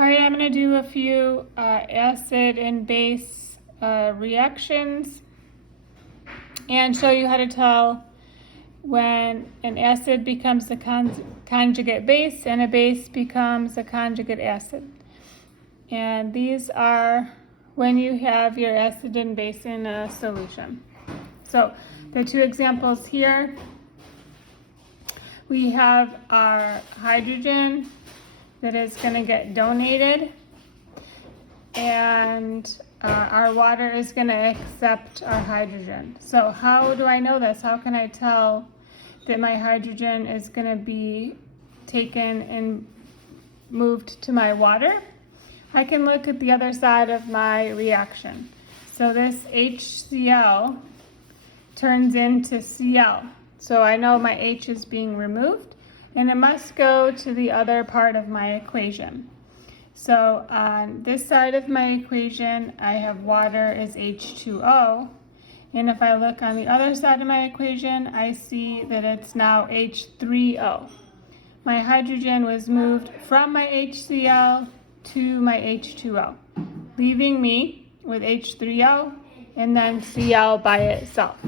All right, I'm going to do a few acid and base reactions and show you how to tell when an acid becomes a conjugate base and a base becomes a conjugate acid. And these are when you have your acid and base in a solution. So the two examples here, we have our hydrogen that is going to get donated, and our water is going to accept our hydrogen. So how do I know this? How can I tell that my hydrogen is going to be taken and moved to my water? I can look at the other side of my reaction. So this HCl turns into Cl. So I know my H is being removed, and it must go to the other part of my equation. So on this side of my equation, I have water is H2O. And if I look on the other side of my equation, I see that it's now H3O. My hydrogen was moved from my HCl to my H2O, leaving me with H3O and then Cl by itself.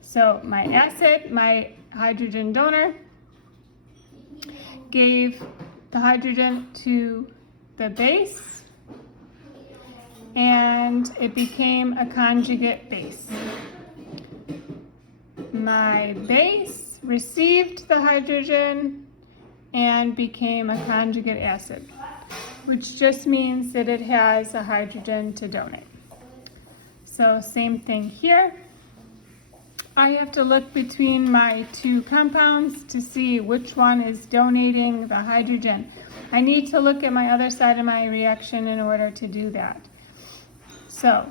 So my acid, my hydrogen donor, gave the hydrogen to the base, and it became a conjugate base. My base received the hydrogen and became a conjugate acid, which just means that it has a hydrogen to donate. So same thing here. I have to look between my two compounds to see which one is donating the hydrogen. I need to look at my other side of my reaction in order to do that. So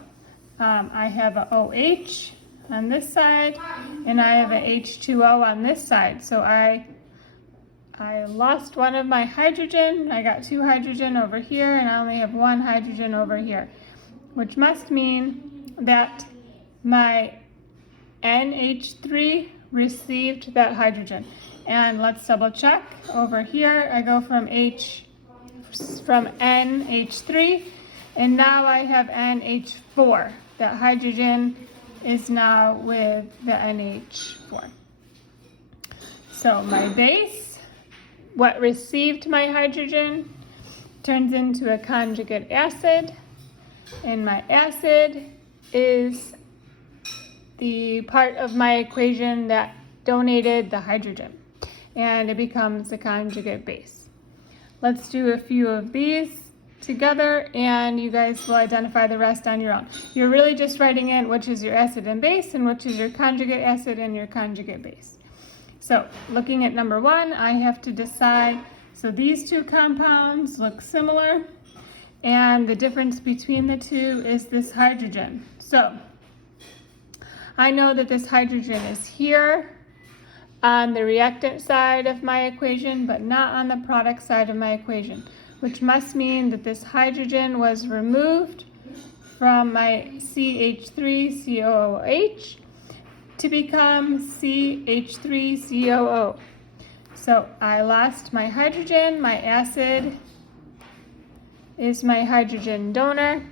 I have a OH on this side, and I have a H2O on this side. So I lost one of my hydrogen. I got two hydrogen over here, and I only have one hydrogen over here, which must mean that my NH3 received that hydrogen. And let's double check. Over here, I go from NH3, and now I have NH4. That hydrogen is now with the NH4. So my base, what received my hydrogen, turns into a conjugate acid, and my acid is the part of my equation that donated the hydrogen, and it becomes a conjugate base. Let's do a few of these together, and you guys will identify the rest on your own. You're really just writing in which is your acid and base and which is your conjugate acid and your conjugate base. So looking at number one, I have to decide, so these two compounds look similar, and the difference between the two is this hydrogen. So I know that this hydrogen is here on the reactant side of my equation, but not on the product side of my equation, which must mean that this hydrogen was removed from my CH3COOH to become CH3COO. So I lost my hydrogen. My acid is my hydrogen donor,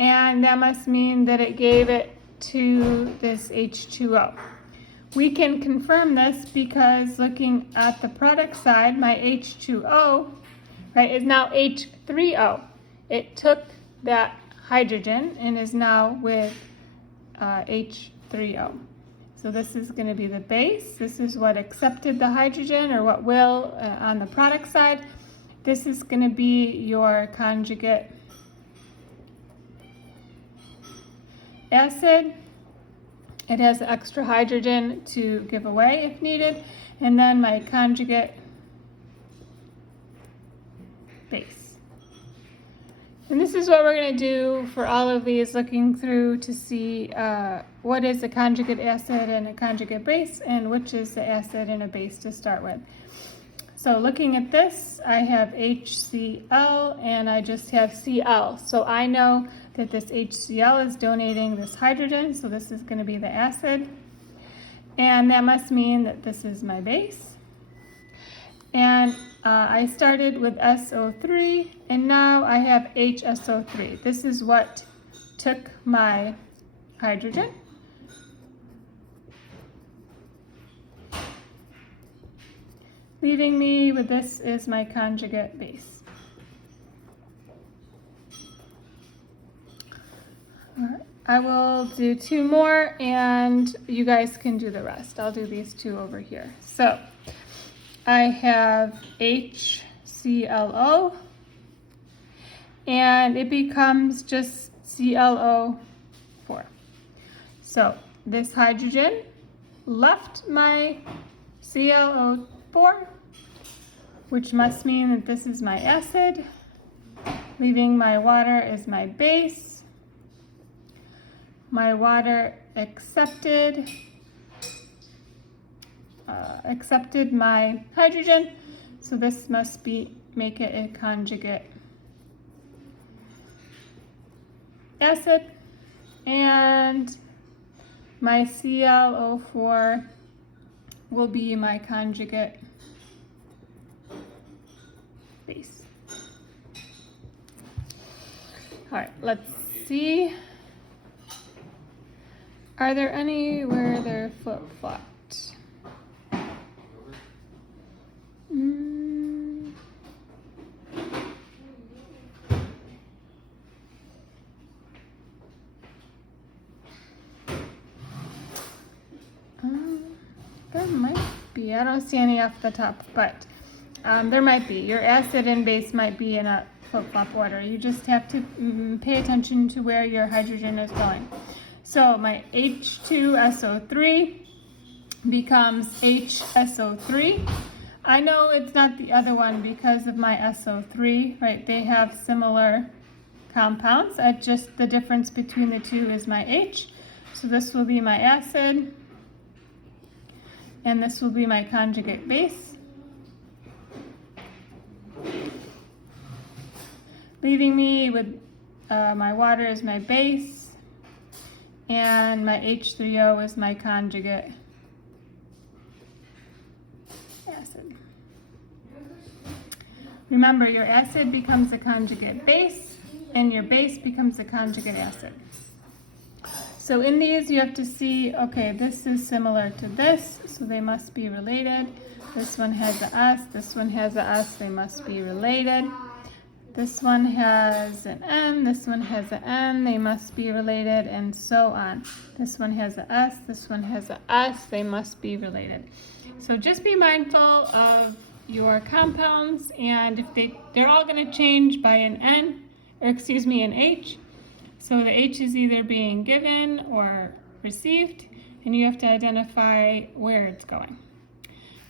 and that must mean that it gave it to this H2O. We can confirm this because looking at the product side, my H2O, right, is now H3O. It took that hydrogen and is now with H3O. So this is going to be the base. This is what accepted the hydrogen, or what will on the product side. This is going to be your conjugate acid. It has extra hydrogen to give away if needed, and then my conjugate base. And this is what we're going to do for all of these, looking through to see what is a conjugate acid and a conjugate base, and which is the acid and a base to start with. So looking at this, I have HCl and I just have Cl. So I know that this HCl is donating this hydrogen, so this is going to be the acid. And that must mean that this is my base. And I started with SO3 and now I have HSO3. This is what took my hydrogen. Leaving me with this is my conjugate base. All right. I will do 2 more and you guys can do the rest. I'll do these 2 over here. So I have HClO and it becomes just ClO4. So this hydrogen left my ClO4, which must mean that this is my acid, leaving my water as my base. My water accepted my hydrogen, so this must make it a conjugate acid, and my ClO4 will be my conjugate base. All right, let's see. Are there any where they're flip-flopped? There might be. I don't see any off the top, but there might be. Your acid and base might be in a flip-flop order. You just have to pay attention to where your hydrogen is going. So my H2SO3 becomes HSO3. I know it's not the other one because of my SO3, right? They have similar compounds. Just the difference between the 2 is my H. So this will be my acid, and this will be my conjugate base. Leaving me with my water as my base, and my H3O is my conjugate acid. Remember, your acid becomes a conjugate base, and your base becomes a conjugate acid. So in these, you have to see, okay, this is similar to this, so they must be related. This one has a S, this one has a S, they must be related. This one has an N, this one has an N, they must be related, and so on. This one has a S, this one has a S, they must be related. So just be mindful of your compounds, and if they're all going to change by an N, or excuse me, an H. So the H is either being given or received, and you have to identify where it's going.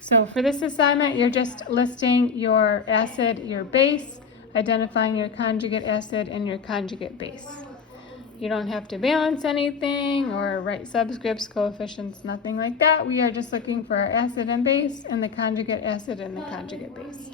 So for this assignment, you're just listing your acid, your base, identifying your conjugate acid and your conjugate base. You don't have to balance anything or write subscripts, coefficients, nothing like that. We are just looking for our acid and base and the conjugate acid and the conjugate base.